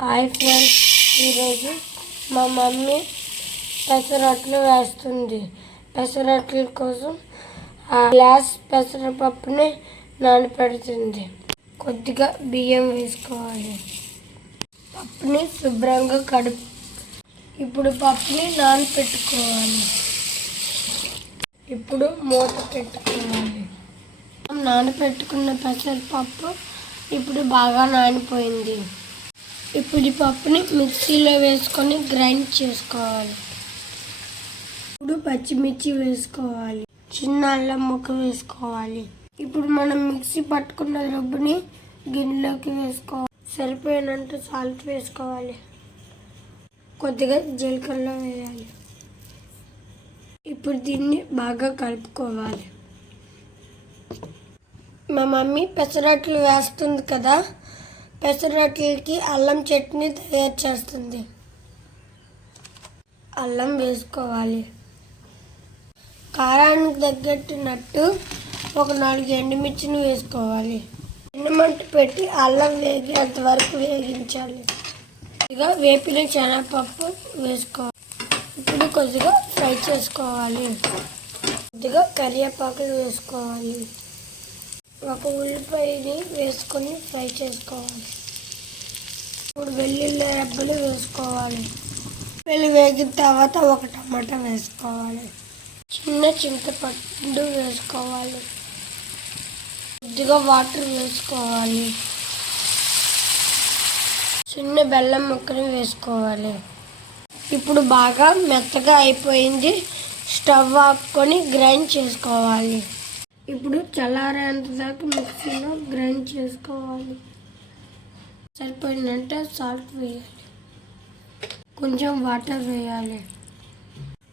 Hi friends. ఈరోజు మా mummy పెసరట్లు వేస్తుంది. పెసరట్ల కోసం ఆ గ్లాస్ పెసరపప్పుని నానపెడుతుంది. కొద్దిగా బియ్యం వేసుకోవాలి. పప్పుని శుభ్రంగా కడుపు ఇప్పుడు పప్పుని నానపెట్టుకోవాలి. ఇప్పుడు మూత పెట్టుకోవాలి. నానపెట్టుకున్న పెసరపప్పు ఇప్పుడు బాగా నానిపోయింది. ఇప్పుడు ఈ పప్పుని మిక్సీలో వేసుకొని గ్రైండ్ చేసుకోవాలి. ఇప్పుడు పచ్చిమిర్చి వేసుకోవాలి. చిన్న అల్లం ముక్క వేసుకోవాలి. ఇప్పుడు మనం మిక్సీ పట్టుకున్న రబ్బుని గిన్నెలోకి వేసుకోవాలి. సరిపోయినంత సాల్ట్ వేసుకోవాలి. కొద్దిగా జీలకర్ర వేయాలి. ఇప్పుడు దీన్ని బాగా కలుపుకోవాలి. మా మమ్మీ పెసరట్లు వేస్తుంది కదా పెసరట్లకి అల్లం చట్నీ తయారు చేస్తుంది. అల్లం వేసుకోవాలి. కారానికి తగ్గట్టునట్టు ఒక నాలుగు ఎండుమిర్చిని వేసుకోవాలి. ఎండుమంట పెట్టి అల్లం వేగేంత వరకు వేగించాలి. కొద్దిగా వేపిన శనగపప్పు వేసుకోవాలి. ఇప్పుడు కొద్దిగా ఫ్రై చేసుకోవాలి. కొద్దిగా కరివేపాకులు వేసుకోవాలి. ఒక ఉల్లిపాయని వేసుకొని ఫ్రై చేసుకోవాలి. ఇప్పుడు వెల్లుల్లి రెబ్బలు వేసుకోవాలి. వెల్లి వేగిన తర్వాత ఒక టమాటా వేసుకోవాలి. చిన్న చింతపండు వేసుకోవాలి. కొద్దిగా వాటర్ వేసుకోవాలి. చిన్న బెల్లం ముక్కని వేసుకోవాలి. ఇప్పుడు బాగా మెత్తగా అయిపోయింది. స్టవ్ ఆపుకొని గ్రైండ్ చేసుకోవాలి. ఇప్పుడు చల్లారేంత దాకా మిక్సీలో గ్రైండ్ చేసుకోవాలి. సరిపోయిందంటే సాల్ట్ వేయాలి. కొంచెం వాటర్ వేయాలి.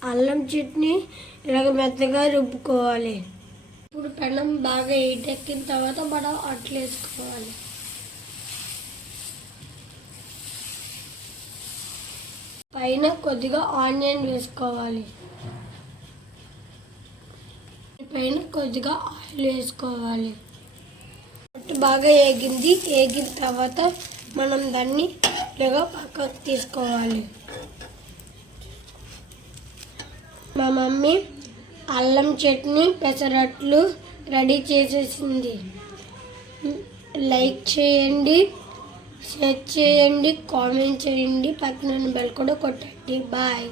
అల్లం చట్నీ ఇలాగ మెత్తగా రుబ్బుకోవాలి. ఇప్పుడు పెనం బాగా ఎక్కిన తర్వాత మనం అట్లు వేసుకోవాలి. పైన కొద్దిగా ఆనియన్ వేసుకోవాలి. పైన కొద్దిగా ఆయిల్ వేసుకోవాలి. అట్టు బాగా ఏగింది. ఏగిన తర్వాత మనం దాన్ని ఇలాగా పక్కకు తీసుకోవాలి. మా మమ్మీ అల్లం చట్నీ పెసరట్లు రెడీ చేసేసింది. లైక్ చేయండి షేర్ చేయండి కామెంట్ చేయండి. పక్కన బెల్ కూడా కొట్టండి. బాయ్.